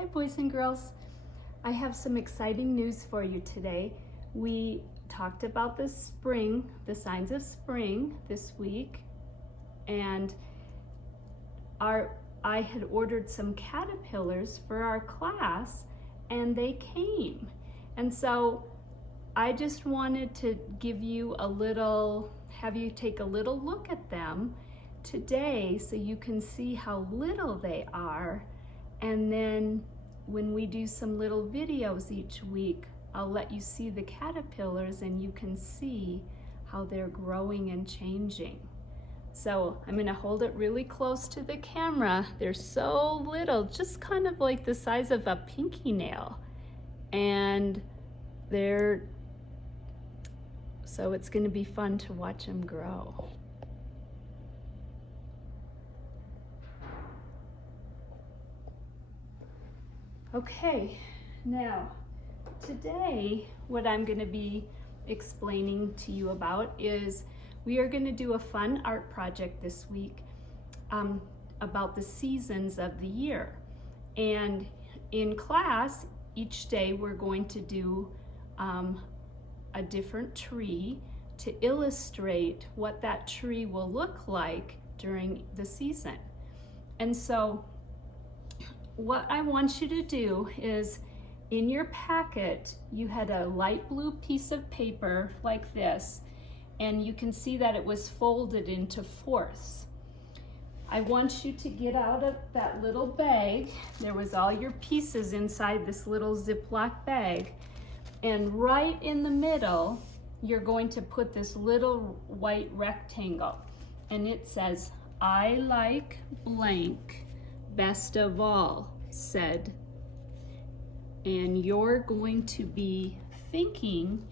Hi boys and girls. I have some exciting news for you today. We talked about the signs of spring this week, and I had ordered some caterpillars for our class and they came. And so I just wanted to have you take a little look at them today so you can see how little they are. And then when we do some little videos each week, I'll let you see the caterpillars and you can see how they're growing and changing. So I'm gonna hold it really close to the camera. They're so little, just kind of like the size of a pinky nail. And so it's gonna be fun to watch them grow. Okay, now today what I'm going to be explaining to you about is we are going to do a fun art project this week about the seasons of the year. And in class, each day we're going to do a different tree to illustrate what that tree will look like during the season. And so what I want you to do is, in your packet, you had a light blue piece of paper like this, and you can see that it was folded into fourths. I want you to get out of that little bag. There was all your pieces inside this little Ziploc bag, and right in the middle, you're going to put this little white rectangle, and it says, "I like blank best of all," said. And you're going to be thinking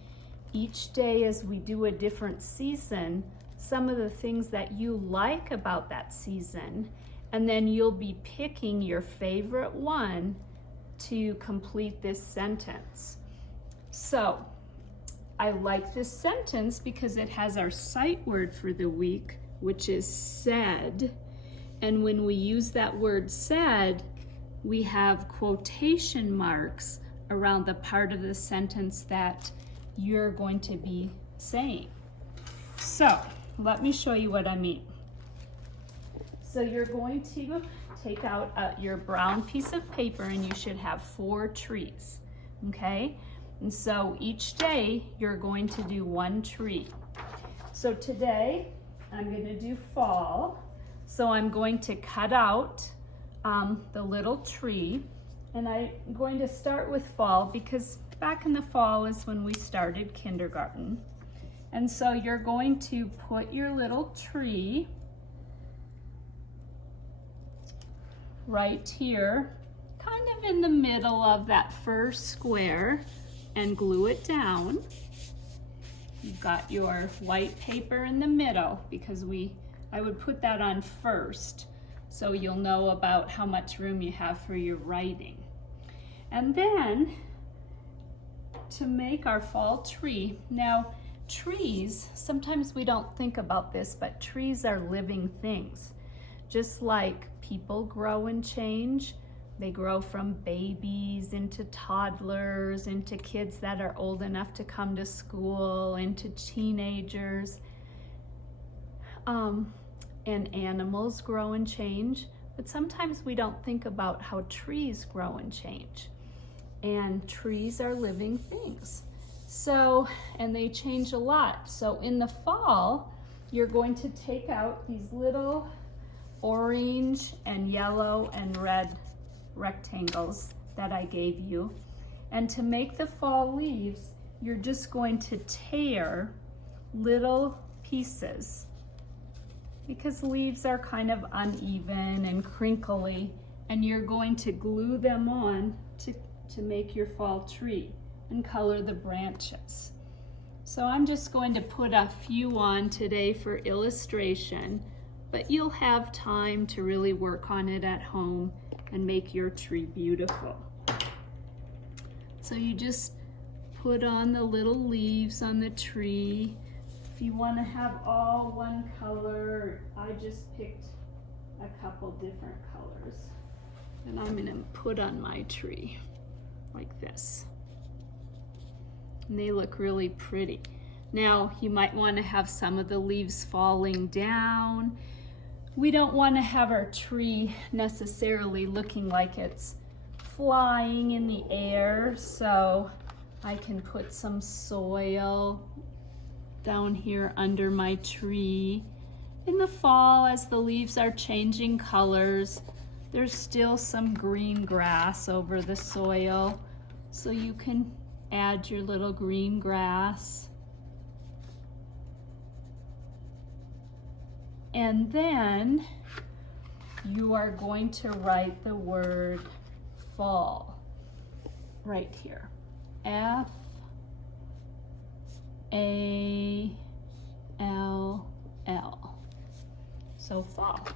each day as we do a different season, some of the things that you like about that season, and then you'll be picking your favorite one to complete this sentence. So I like this sentence because it has our sight word for the week, which is said. And when we use that word said, we have quotation marks around the part of the sentence that you're going to be saying. So let me show you what I mean. So you're going to take out your brown piece of paper, and you should have 4 trees, okay? And so each day you're going to do one tree. So today I'm going to do fall. So I'm going to cut out the little tree, and I'm going to start with fall because back in the fall is when we started kindergarten. And so you're going to put your little tree right here, kind of in the middle of that first square, and glue it down. You've got your white paper in the middle because I would put that on first so you'll know about how much room you have for your writing. And then to make our fall tree, now trees, sometimes we don't think about this, but trees are living things. Just like people grow and change, they grow from babies into toddlers, into kids that are old enough to come to school, into teenagers. And animals grow and change, but sometimes we don't think about how trees grow and change. And trees are living things. So, and they change a lot. So in the fall, you're going to take out these little orange and yellow and red rectangles that I gave you. And to make the fall leaves, you're just going to tear little pieces, because leaves are kind of uneven and crinkly, and you're going to glue them on to make your fall tree and color the branches. So I'm just going to put a few on today for illustration, but you'll have time to really work on it at home and make your tree beautiful. So you just put on the little leaves on the tree. If you want to have all one color, I just picked a couple different colors. that I'm gonna put on my tree like this. And they look really pretty. Now, you might want to have some of the leaves falling down. We don't want to have our tree necessarily looking like it's flying in the air, so I can put some soil down here under my tree. In the fall, as the leaves are changing colors, there's still some green grass over the soil, so you can add your little green grass. And then you are going to write the word fall right here. F-A-L-L. So fall.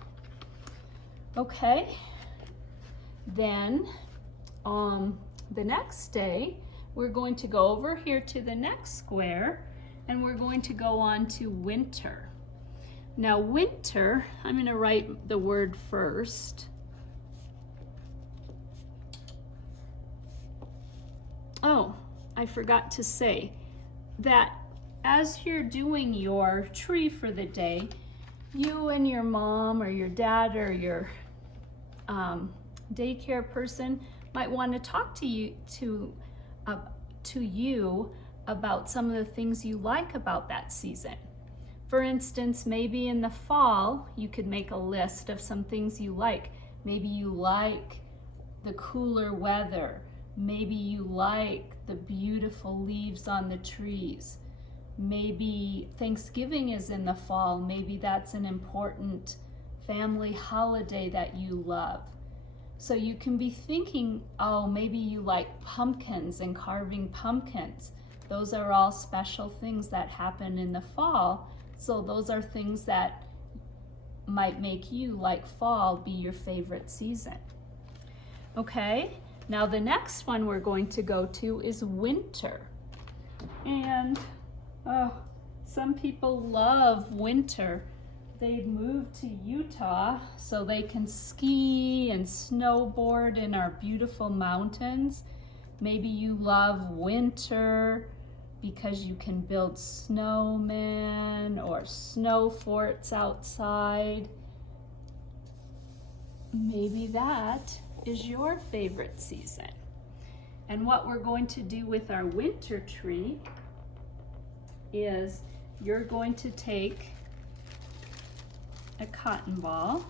Okay. Then the next day, we're going to go over here to the next square and we're going to go on to winter. Now winter, I'm going to write the word first. Oh, I forgot to say that as you're doing your tree for the day, you and your mom or your dad or your daycare person might want to talk to you about some of the things you like about that season. For instance, maybe in the fall, you could make a list of some things you like. Maybe you like the cooler weather. Maybe you like the beautiful leaves on the trees. Maybe Thanksgiving is in the fall. Maybe that's an important family holiday that you love. So you can be thinking, oh, maybe you like pumpkins and carving pumpkins. Those are all special things that happen in the fall. So those are things that might make you like fall be your favorite season. Okay, now the next one we're going to go to is winter. And some people love winter. They've moved to Utah so they can ski and snowboard in our beautiful mountains. Maybe you love winter because you can build snowmen or snow forts outside. Maybe that is your favorite season. And what we're going to do with our winter tree is you're going to take a cotton ball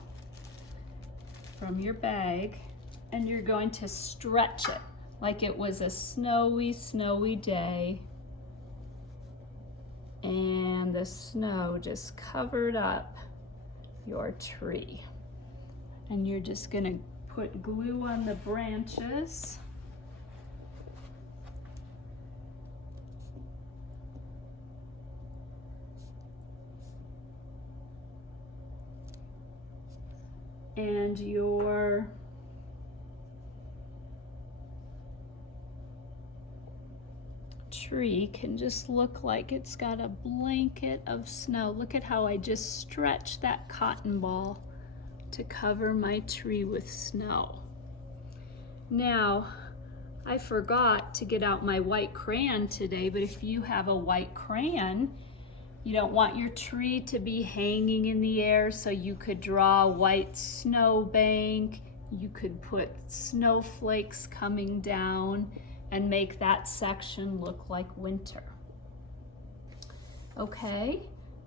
from your bag and you're going to stretch it like it was a snowy, snowy day and the snow just covered up your tree. And you're just going to put glue on the branches. And your tree can just look like it's got a blanket of snow. Look at how I just stretched that cotton ball to cover my tree with snow. Now, I forgot to get out my white crayon today, but if you have a white crayon, you don't want your tree to be hanging in the air, so you could draw a white snowbank. You could put snowflakes coming down and make that section look like winter. Okay,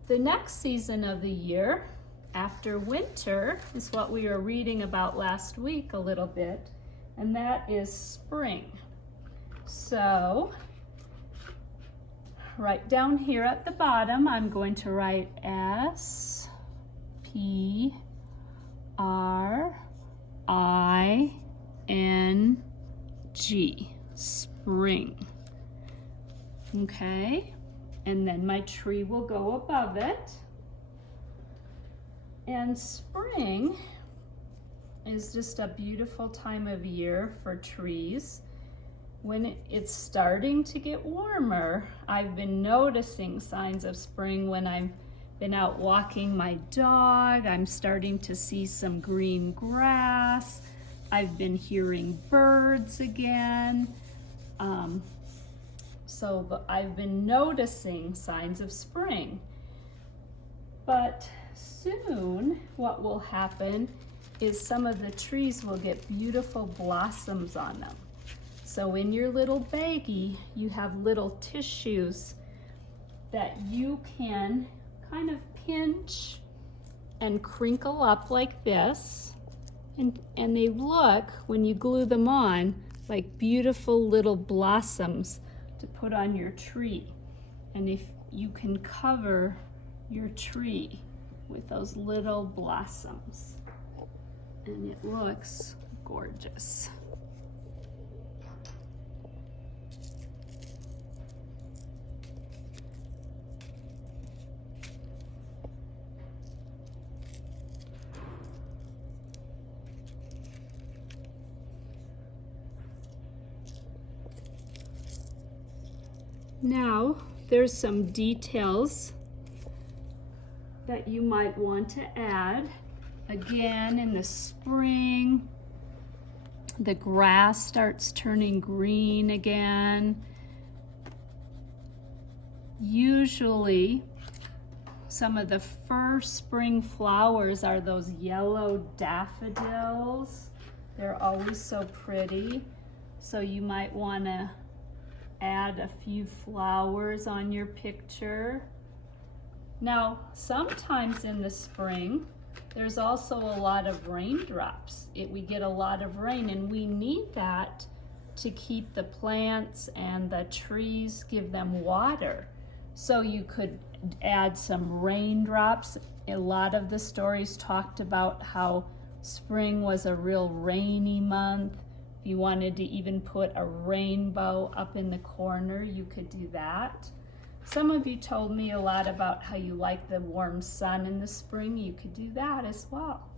the next season of the year after winter is what we were reading about last week a little bit, and that is spring. So right down here at the bottom, I'm going to write S-P-R-I-N-G, spring. Okay, and then my tree will go above it. And spring is just a beautiful time of year for trees. When it's starting to get warmer, I've been noticing signs of spring when I've been out walking my dog. I'm starting to see some green grass. I've been hearing birds again. I've been noticing signs of spring. But soon what will happen is some of the trees will get beautiful blossoms on them. So in your little baggie, you have little tissues that you can kind of pinch and crinkle up like this. And they look, when you glue them on, like beautiful little blossoms to put on your tree. And if you can cover your tree with those little blossoms, and it looks gorgeous. Now, there's some details that you might want to add. Again, in the spring, the grass starts turning green again. Usually, some of the first spring flowers are those yellow daffodils. They're always so pretty. So you might want to add a few flowers on your picture. Now, sometimes in the spring, there's also a lot of raindrops. We get a lot of rain, and we need that to keep the plants and the trees, give them water. So you could add some raindrops. A lot of the stories talked about how spring was a real rainy month. If you wanted to even put a rainbow up in the corner, you could do that. Some of you told me a lot about how you like the warm sun in the spring. You could do that as well.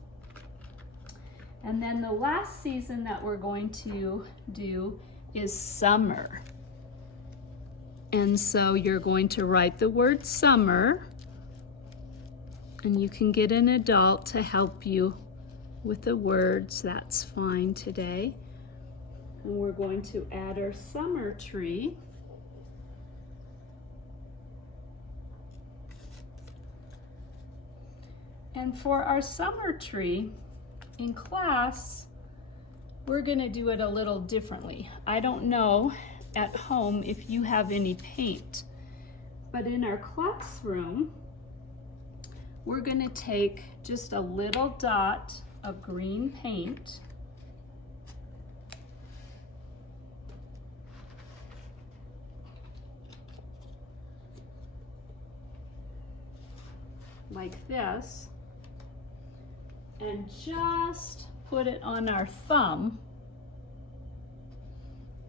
And then the last season that we're going to do is summer. And so you're going to write the word summer, and you can get an adult to help you with the words. That's fine today. And we're going to add our summer tree. And for our summer tree, in class, we're going to do it a little differently. I don't know at home if you have any paint, but in our classroom, we're going to take just a little dot of green paint, like this, and just put it on our thumb,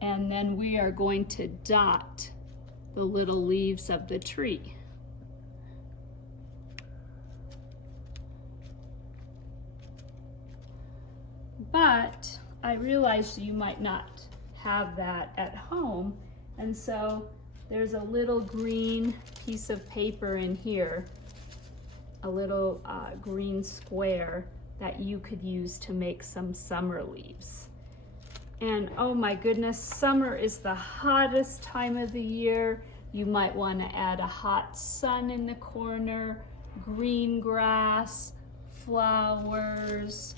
and then we are going to dot the little leaves of the tree. But I realized you might not have that at home, and so there's a little green piece of paper in here, a little green square that you could use to make some summer leaves. And oh my goodness, summer is the hottest time of the year. You might want to add a hot sun in the corner, green grass, flowers,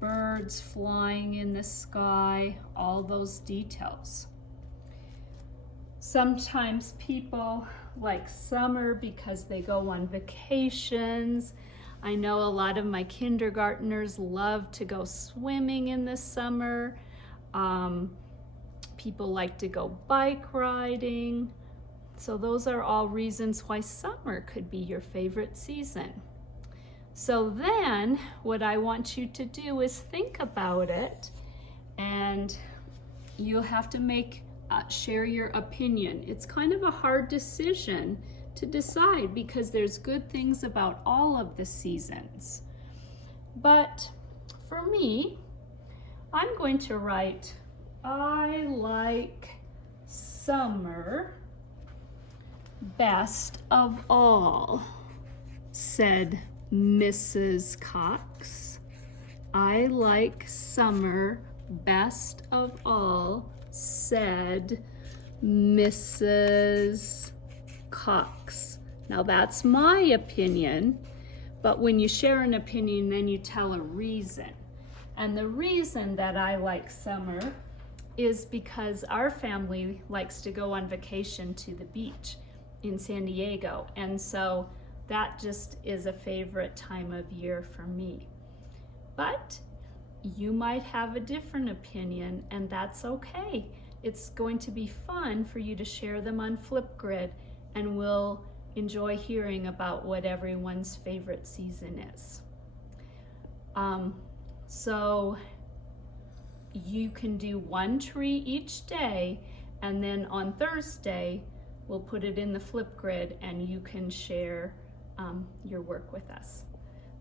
birds flying in the sky, all those details. Sometimes people like summer because they go on vacations. I know a lot of my kindergartners love to go swimming in the summer. People like to go bike riding. So those are all reasons why summer could be your favorite season. So then what I want you to do is think about it, and you'll have to share your opinion. It's kind of a hard decision to decide because there's good things about all of the seasons. But for me, I'm going to write, I like summer best of all, said Mrs. Cox. I like summer best of all, said Mrs. Cox. Now that's my opinion, but when you share an opinion, then you tell a reason. And the reason that I like summer is because our family likes to go on vacation to the beach in San Diego. And so that just is a favorite time of year for me. But you might have a different opinion, and that's okay. It's going to be fun for you to share them on Flipgrid, and we'll enjoy hearing about what everyone's favorite season is. So you can do one tree each day, and then on Thursday, we'll put it in the Flipgrid and you can share your work with us.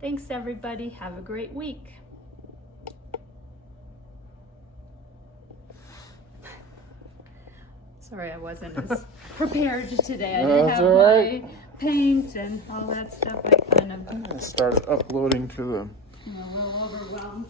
Thanks everybody, have a great week. Sorry, I wasn't as prepared today. I didn't have my paint and all that stuff. I kind of started uploading to the a little overwhelmed.